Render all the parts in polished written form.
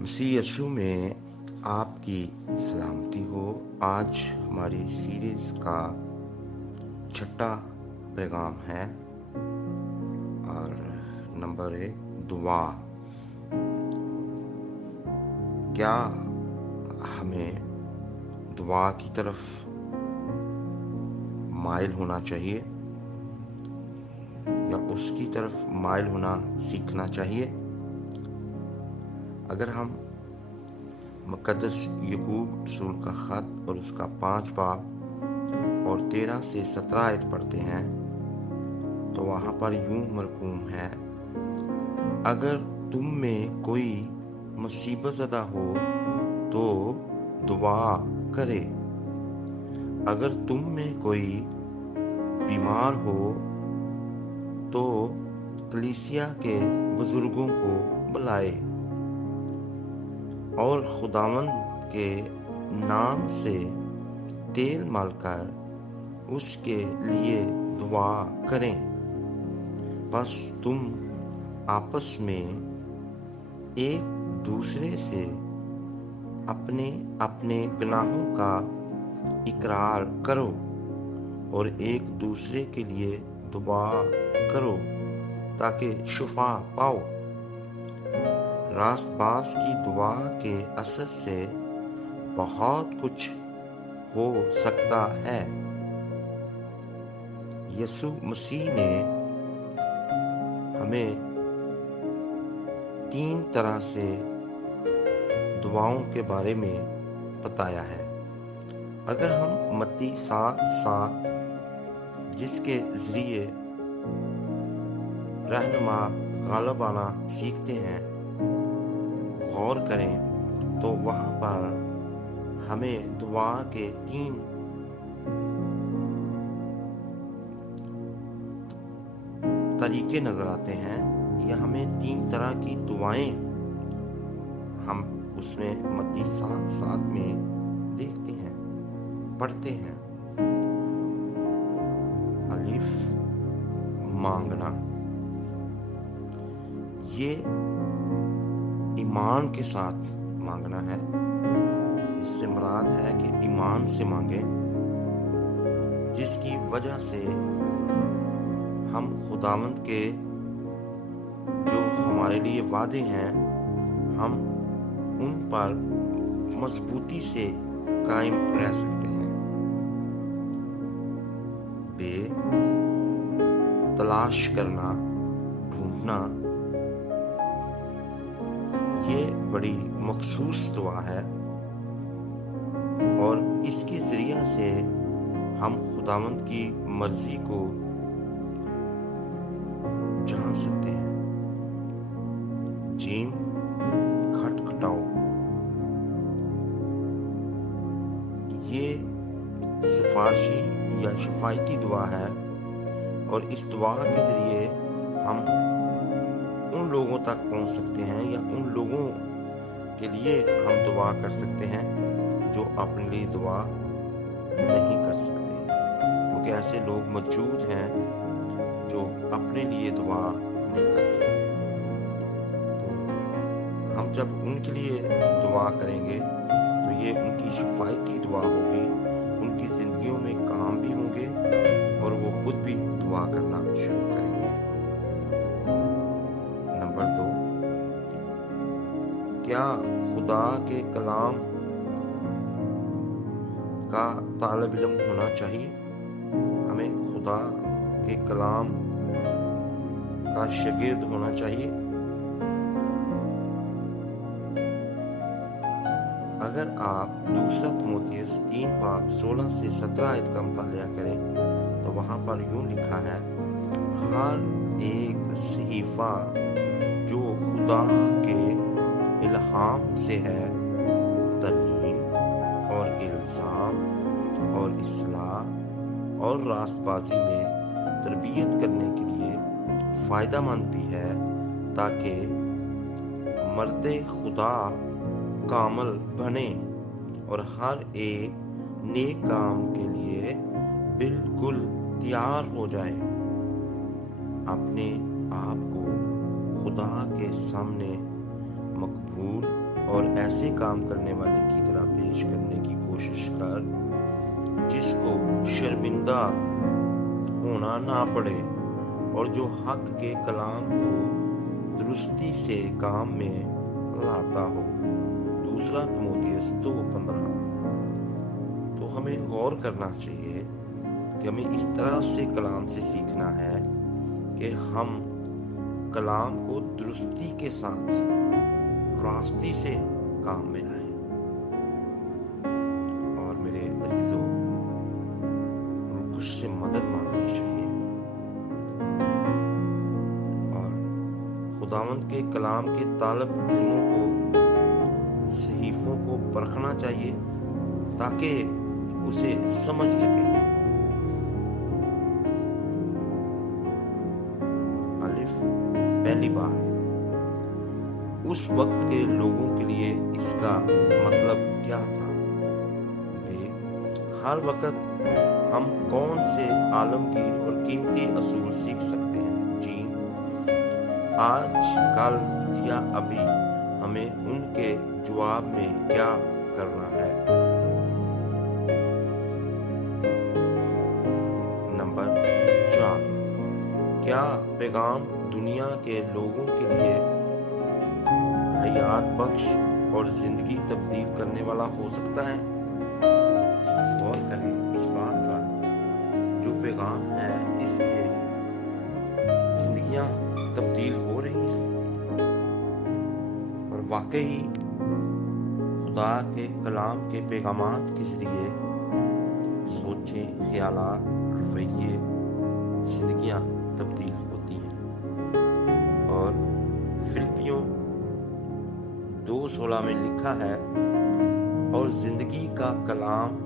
مسیح یسوع میں آپ کی سلامتی ہو۔ آج ہماری سیریز کا چھٹا پیغام ہے اور نمبر 1 دعا۔ کیا ہمیں دعا کی طرف مائل ہونا چاہیے یا اس کی طرف مائل ہونا سیکھنا چاہیے؟ اگر ہم مقدس یعقوب رسول کا خط اور اس کا 5 باب اور 13 سے 17 آیت پڑھتے ہیں تو وہاں پر یوں مرقوم ہے: اگر تم میں کوئی مصیبت زدہ ہو تو دعا کرے، اگر تم میں کوئی بیمار ہو تو کلیسیا کے بزرگوں کو بلائے اور خداوند کے نام سے تیل مل کر اس کے لیے دعا کریں، پس تم آپس میں ایک دوسرے سے اپنے اپنے گناہوں کا اقرار کرو اور ایک دوسرے کے لیے دعا کرو تاکہ شفا پاؤ۔ راست باز کی دعا کے اثر سے بہت کچھ ہو سکتا ہے۔ یسوع مسیح نے ہمیں 3 طرح سے دعاؤں کے بارے میں بتایا ہے۔ اگر ہم متی 7:7 جس کے ذریعے رہنما غالب آنا سیکھتے ہیں غور کریں تو وہاں پر ہمیں دعا کے 3 طریقے نظر آتے ہیں، یا ہمیں 3 طرح کی دعائیں ہم اس میں متی 7:7 میں دیکھتے ہیں، پڑھتے ہیں۔ الف، مانگنا، یہ ایمان کے ساتھ مانگنا ہے۔ اس سے مراد ہے کہ ایمان سے مانگیں، جس کی وجہ سے ہم خداوند کے جو ہمارے لیے وعدے ہیں ہم ان پر مضبوطی سے قائم رہ سکتے ہیں۔ بے، تلاش کرنا، ڈھونڈنا، یہ بڑی مخصوص دعا ہے اور اس کے ذریعہ سے ہم خداوند کی مرضی کو جان سکتے ہیں۔ جیم، کھٹکھٹاؤ، یہ سفارشی یا شفایتی دعا ہے اور اس دعا کے ذریعے ہم ان لوگوں تک پہنچ سکتے ہیں یا ان لوگوں کے لیے ہم دعا کر سکتے ہیں جو اپنے لیے دعا نہیں کر سکتے، کیونکہ ایسے لوگ موجود ہیں جو اپنے لیے دعا نہیں کر سکتے۔ تو ہم جب ان کے لیے دعا کریں گے تو یہ ان کی شفایتی دعا ہوگی، ان کی زندگیوں میں کام بھی ہوں گے اور وہ خود بھی دعا کرنا شروع کریں گے۔ نمبر 2، کیا خدا کے کلام کا طالب علم ہونا چاہیے؟ ہمیں خدا کے کلام کا شاگرد ہونا چاہیے۔ اگر آپ دوسرا تیموتھیوس 3 باب 16 سے 17 آیت کا مطالعہ کریں تو وہاں پر یوں لکھا ہے: ہر ایک صحیفہ جو خدا کے الہام سے ہے تعلیم اور الزام اور اصلاح اور راست بازی میں تربیت کرنے کے لیے فائدہ مند بھی ہے، تاکہ مرد خدا کامل بنے اور ہر ایک نیک کام کے لیے بالکل تیار ہو جائے۔ اپنے آپ کو خدا کے سامنے مقبول اور ایسے کام کرنے والے کی طرح پیش کرنے کی کوشش کر جس کو شرمندہ ہونا نہ پڑے اور جو حق کے کلام کو درستی سے کام میں لاتا ہو۔ دوسرا تموتھیوس 2:15۔ تو ہمیں غور کرنا چاہیے کہ ہمیں اس طرح سے کلام سے سیکھنا ہے کہ ہم کلام کو درستی کے ساتھ راستی سے کام میں لائیں۔ اور میرے عزیزوں، کچھ سے مدد مانگنی چاہیے اور خداوند کے کلام کے طالب علموں کو صحیفوں کو پرکھنا چاہیے تاکہ اسے سمجھ سکیں۔ الف، پہلی بار اس وقت کے لوگوں کے لیے اس کا مطلب کیا تھا؟ ہر وقت ہم کون سے عالمگیر اور قیمتی اصول سیکھ سکتے ہیں؟ جی، آج، کل یا ابھی ہمیں ان کے جواب میں کیا کرنا ہے؟ نمبر 4، کیا پیغام دنیا کے لوگوں کے لیے حیات بخش اور زندگی تبدیل کرنے والا ہو سکتا ہے؟ غور کریں اس بات پر، جو پیغام ہے اس سے زندگیاں تبدیل ہو رہی ہیں اور واقعی خدا کے کلام کے پیغامات کے ذریعے سوچیں، خیالات، رویے، زندگیاں تبدیل ہوتی ہیں۔ اور فلپیوں 2:16 میں لکھا ہے، اور زندگی کا کلام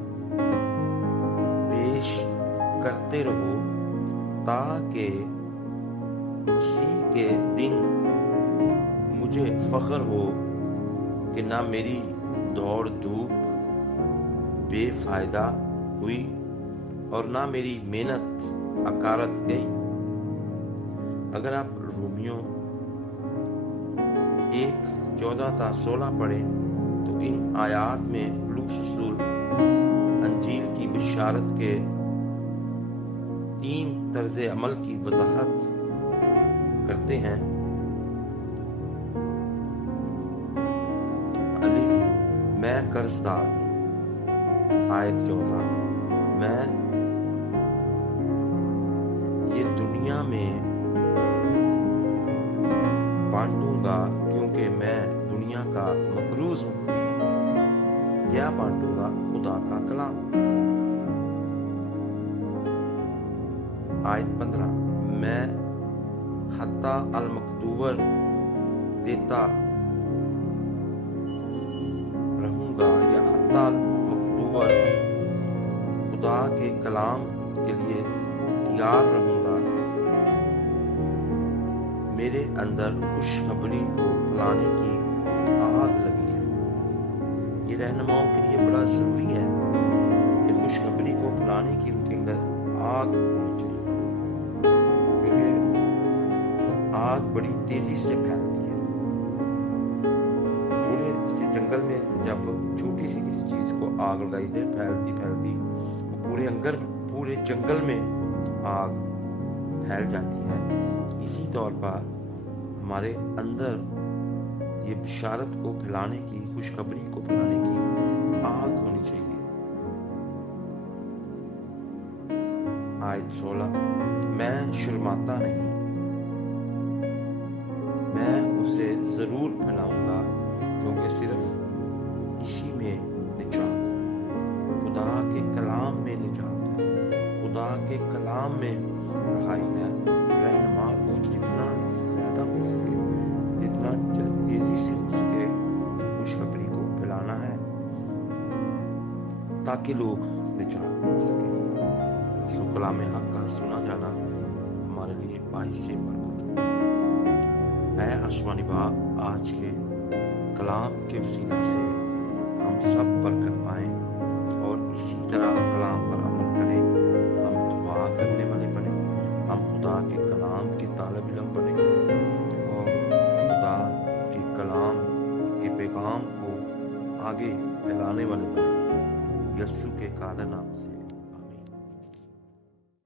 پیش کرتے رہو تاکہ مسیح کے دن مجھے فخر ہو کہ نہ میری دوڑ دھوپ بے فائدہ ہوئی اور نہ میری محنت اکارت گئی۔ اگر آپ رومیوں 1:14-16 پڑھیں تو ان آیات میں پولس رسول انجیل کی بشارت کے 3 طرز عمل کی وضاحت کرتے ہیں۔ الف، میں قرض دار ہوں۔ آیت 14، میں یہ دنیا میں بانٹوں گا کیونکہ میں دنیا کا مقروض ہوں۔ کیا بانٹوں گا؟ خدا کا کلام۔ آیت 15، میں حتی المقدور دیتا رہوں گا یا حتی المقدور خدا کے کلام کے لیے تیار رہوں گا۔ میرے اندر خوشخبری کو پھیلانے کی آگ لگی ہے۔ یہ رہنماؤں کے لیے بڑا ضروری ہے کہ خوشخبری کو پھیلانے کی ان کے اندر آگ ہونی چاہیے، کیونکہ آگ بڑی تیزی سے پھیلتی ہے۔ تھوڑے سے جنگل میں جب چھوٹی سی کسی چیز کو آگ لگائی جائے، پھیلتی وہ پورے جنگل میں آگ پھیل جاتی ہے۔ اسی طور پر ہمارے اندر یہ بشارت کو پھیلانے کی، خوشخبری کو پھیلانے کی آگ ہونی چاہیے۔ آیت 16، میں شرماتا نہیں، میں اسے ضرور پھیلاؤں گا کیونکہ صرف اسی میں نجات ہے۔ خدا کے کلام میں نجات ہے، خدا کے کلام میں رہائی ہے۔ رہنما کو جتنا زیادہ ہو سکے، جتنا تیزی سے ہو سکے خوشخبری کو پھیلانا ہے تاکہ لوگ نجات پا سکیں۔ سو کلام حق کا سنا جانا ہمارے لیے باعث برکت ہو۔ اے آسمانی باپ، آج کے کلام کے وسیلہ سے ہم سب برکت پائیں اور اسی طرح کلام پر عمل کریں۔ ہم دعا کرنے والے بنیں، ہم خدا کے کلام کے طالب علم بنیں اور آگے پھیلانے والے بنے، یسوع کے قادر نام سے۔